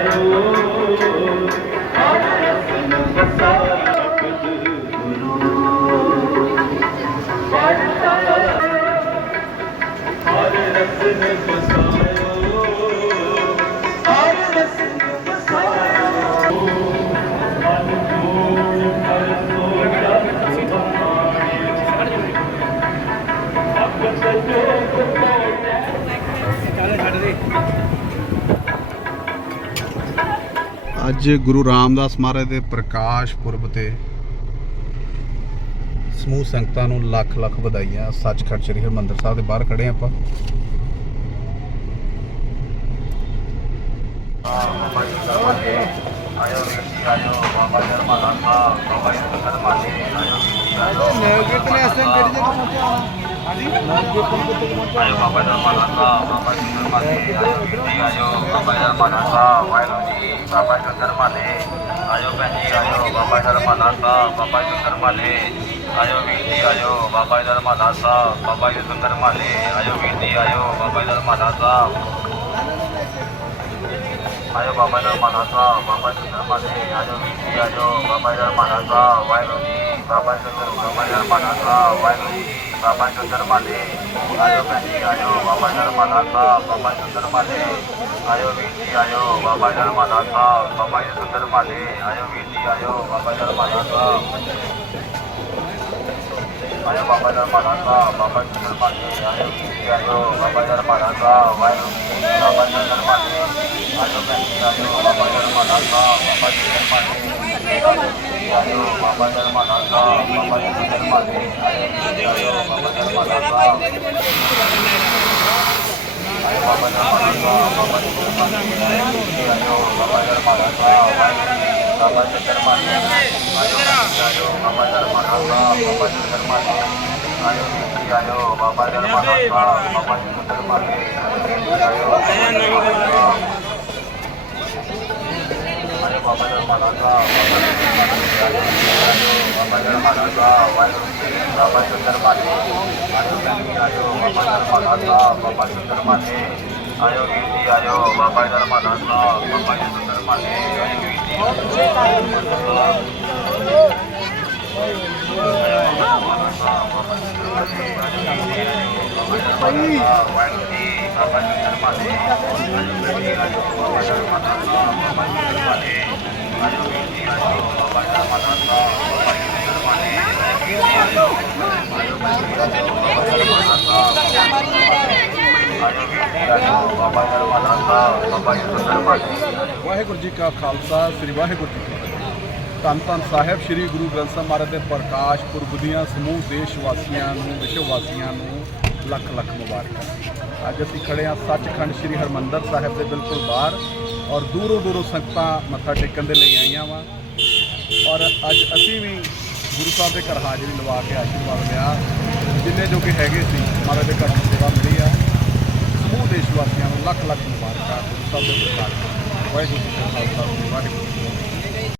ਬਸਾਇਓ ਹਰ ਰਸਨ ਬਸਾਇਆ ਅੱਜ ਗੁਰੂ ਰਾਮਦਾਸ ਮਹਾਰਾਜ ਦੇ ਪ੍ਰਕਾਸ਼ ਪੁਰਬ ਤੇ ਸਮੂਹ ਸੰਗਤਾਂ ਨੂੰ ਲੱਖ ਲੱਖ ਵਧਾਈਆਂ ਸੱਚਖੰਡ ਸ੍ਰੀ ਹਰਿਮੰਦਰ ਸਾਹਿਬ ਦੇ ਬਾਹਰ ਖੜੇ ਆਪਾਂ ਨਗਰ ਕੀਰਤਨ ਇਸ ਟਾਈਮ ਕਿਹੜੀ ਪਹੁੰਚਿਆ ਮਾਲੇ ਆਇਓ ਵੀਰ ਜੀ ਆਇਓ ਬਾਬਾ ਜੀ ਧਰਮਾਨਾ ਸਾਹਿਬ, ਬਾਬਾ ਜੀ ਸੁੰਦਰ ਮਾਲੇ ਆਇਓ ਵੀਰ ਜੀ ਆਇਓ ਬਾਬਾ ਜੀ ਧਰਮਾਨਾ ਸਾਹਿਬ ਆਇਓ ਬਾਬਾ ਜੀ ਧਰਮਾਨਾ ਸਾਹਿਬ, ਬਾਬਾ ਜੀ ਸੁੰਦਰ ਮਾਲੇ। ਆਇਓ ਵੀਰ ਜੀ, ਆਇਓ, ਬਾਬਾ ਜੀ ਧਰਮਾਨਾ ਸਾਹਿਬ ਵਾਹਿਗੁਰੂ ਜੀ ਬਾਬਾ ਜੀ ਸੁੰਦਰ ਬਾਬਾ ਜੀ ਧਰਮਾਨਾ ਸਾਹਿਬ। ਵਾਹਿਗੁਰੂ ਜੀ ਬਾਬਾ ਜੀ ਸੁੰਦਰ ਮਾਲੇ। ਆਇਓ ਭੈਣ ਜੀ, ਆਇਓ, ਬਾਬਾ ਜੀ ਧਰਮਾਨਾ ਸਾਹਿਬ ਬਾਬਾ ਜੀ ਸੁੰਦਰ ਮਾਲੇ। ਆਇਓ ਵੀਰ બાબા ચંદર માટે આયો કંજી આયો બાબા ધર્મા દાતા બાબા ચંદર માટે આયો વીરજી આયો બાબા ધર્મા દાતા બાબા ચંદર માટે આયો વીરજી આયો બાબા ધર્મા દાતા આયો બાબા ધર્મા દાતા બાબા ચંદર માટે આયો વીરજી આયો બાબા ધર્મા દાતા વાયો બાબા ચંદર માટે આયો કંજી આયો બાબા ધર્મા દાતા બાબા ચંદર માટે આયો બાબા ધર્મા દાતા બાબા ચંદર માટે આયો Ayo, Bapak Thank you. बाबा सुंदर माने आयो बाबा धर्मानंद बाबा सुंदर माने आयो गीति आयो बाबा धर्मानंद बाबा सुंदर माने Thank you. ਵਾਹਿਗੁਰੂ ਜੀ ਕਾ ਖਾਲਸਾ, ਸ੍ਰੀ ਵਾਹਿਗੁਰੂ ਜੀ ਕੀ ਫਤਿਹ। ਧੰਨ ਧੰਨ ਸਾਹਿਬ, ਸ੍ਰੀ ਗੁਰੂ ਗ੍ਰੰਥ ਸਾਹਿਬ ਮਹਾਰਾਜ ਦੇ ਪ੍ਰਕਾਸ਼ ਪੁਰਬ ਦੀਆਂ ਸਮੂਹ ਦੇਸ਼ ਵਾਸੀਆਂ ਨੂੰ ਵਿਸ਼ਵ ਵਾਸੀਆਂ ਨੂੰ ਲੱਖ ਲੱਖ ਮੁਬਾਰਕਾਂ। ਅੱਜ ਅਸੀਂ ਖੜੇ ਹਾਂ ਸੱਚਖੰਡ ਸ੍ਰੀ ਹਰਮੰਦਰ ਸਾਹਿਬ ਦੇ ਬਿਲਕੁਲ ਬਾਹਰ ਔਰ ਦੂਰੋਂ ਦੂਰੋਂ ਸੰਗਤਾਂ ਮੱਥਾ ਟੇਕਣ ਦੇ ਲਈ ਆਈਆਂ ਵਾ। ਔਰ ਅੱਜ ਅਸੀਂ ਵੀ ਗੁਰੂ ਸਾਹਿਬ ਦੇ ਘਰ ਹਾਜ਼ਰੀ ਲਵਾ ਕੇ ਆਸ਼ੀਰਵਾਦ ਲਿਆ। ਜਿੰਨੇ ਜੋ ਕਿ ਹੈਗੇ ਸੀ, ਮਹਾਰਾਜ ਦੇ ਘਰ ਦੀ ਸੇਵਾ ਮਿਲੀ ਆ। ਸਮੂਹ ਦੇਸ਼ ਵਾਸੀਆਂ ਨੂੰ ਲੱਖ ਲੱਖ ਮੁਬਾਰਕਾਂ ਗੁਰੂ ਸਾਹਿਬ ਦੇ ਪ੍ਰਕਾਸ਼ ਵਾਹਿਗੁਰੂ ਜੀ ਕਾ ਖਾਲਸਾ, ਵਾਹਿਗੁਰੂ ਜੀ